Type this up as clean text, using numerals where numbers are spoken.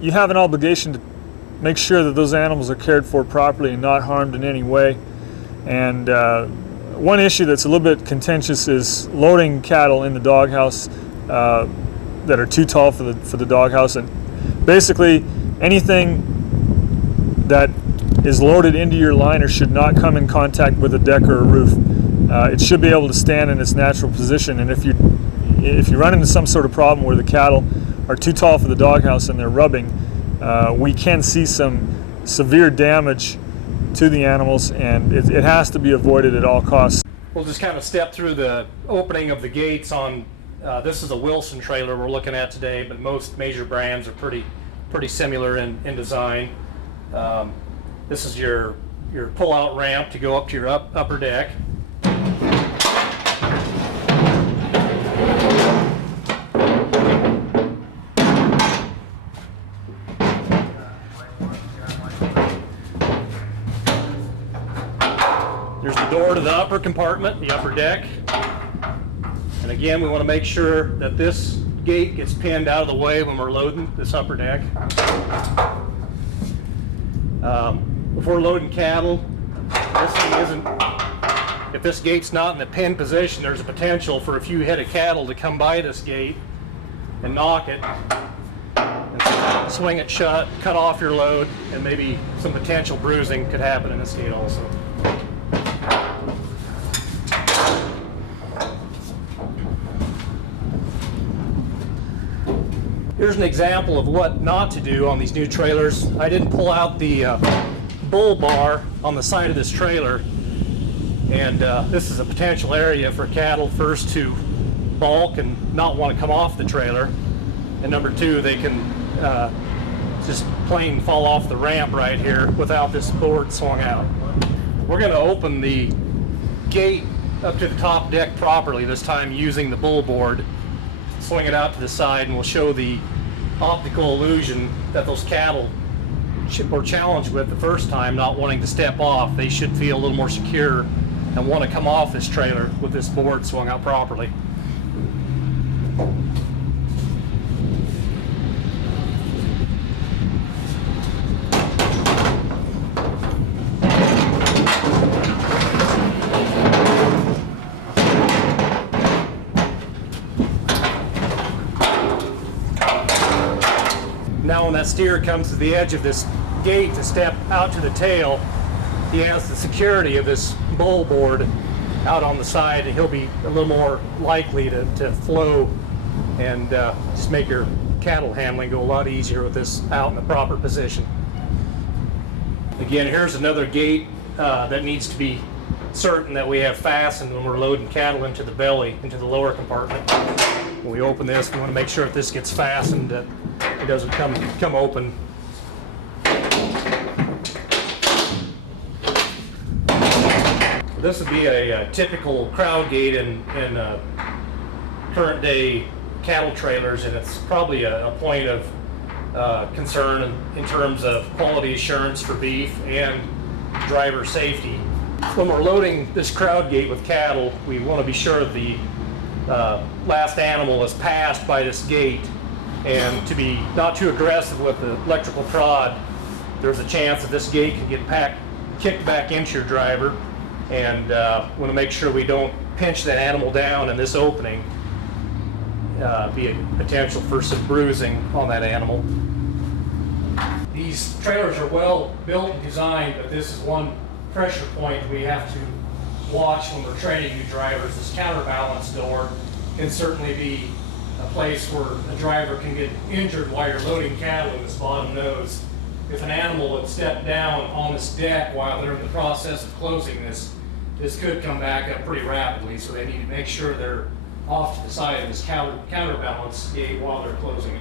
you have an obligation to make sure that those animals are cared for properly and not harmed in any way. And one issue that's a little bit contentious is loading cattle in the doghouse that are too tall for the doghouse. And basically, anything that is loaded into your liner should not come in contact with a deck or a roof. It should be able to stand in its natural position. And if you run into some sort of problem where the cattle are too tall for the doghouse and they're rubbing, we can see some severe damage to the animals, and it has to be avoided at all costs. We'll just kind of step through the opening of the gates on, this is a Wilson trailer we're looking at today, but most major brands are pretty similar in design. This is your pull-out ramp to go up to your upper deck. There's the door to the upper compartment, the upper deck. And again, we want to make sure that this gate gets pinned out of the way when we're loading this upper deck. Before loading cattle, if this gate's not in the pin position, there's a potential for a few head of cattle to come by this gate and knock it, and swing it shut, cut off your load, and maybe some potential bruising could happen in this gate also. Here's an example of what not to do on these new trailers. I didn't pull out the bull bar on the side of this trailer, and this is a potential area for cattle first to balk and not want to come off the trailer, and number two, they can just plain fall off the ramp right here without this board swung out. We're going to open the gate up to the top deck properly, this time using the bull board. Swing it out to the side, and we'll show the optical illusion that those cattle were challenged with the first time, not wanting to step off. They should feel a little more secure and want to come off this trailer with this board swung out properly. Now when that steer comes to the edge of this gate to step out to the tail, he has the security of this bull board out on the side, and he'll be a little more likely to flow and just make your cattle handling go a lot easier with this out in the proper position. Again, here's another gate that needs to be certain that we have fastened when we're loading cattle into the belly, into the lower compartment. When we open this, we want to make sure that this gets fastened, that it doesn't come open. This would be a typical crowd gate in current day cattle trailers, and it's probably a point of concern in terms of quality assurance for beef and driver safety. When we're loading this crowd gate with cattle, we want to be sure that the last animal is passed by this gate, and to be not too aggressive with the electrical prod, there's a chance that this gate can get kicked back into your driver, and we want to make sure we don't pinch that animal down in this opening, be a potential for some bruising on that animal. These trailers are well built and designed, but this is one pressure point we have to watch when we're training new drivers. This counterbalance door can certainly be a place where a driver can get injured while you're loading cattle in this bottom nose. If an animal would step down on this deck while they're in the process of closing this could come back up pretty rapidly, so they need to make sure they're off to the side of this counterbalance gate while they're closing it.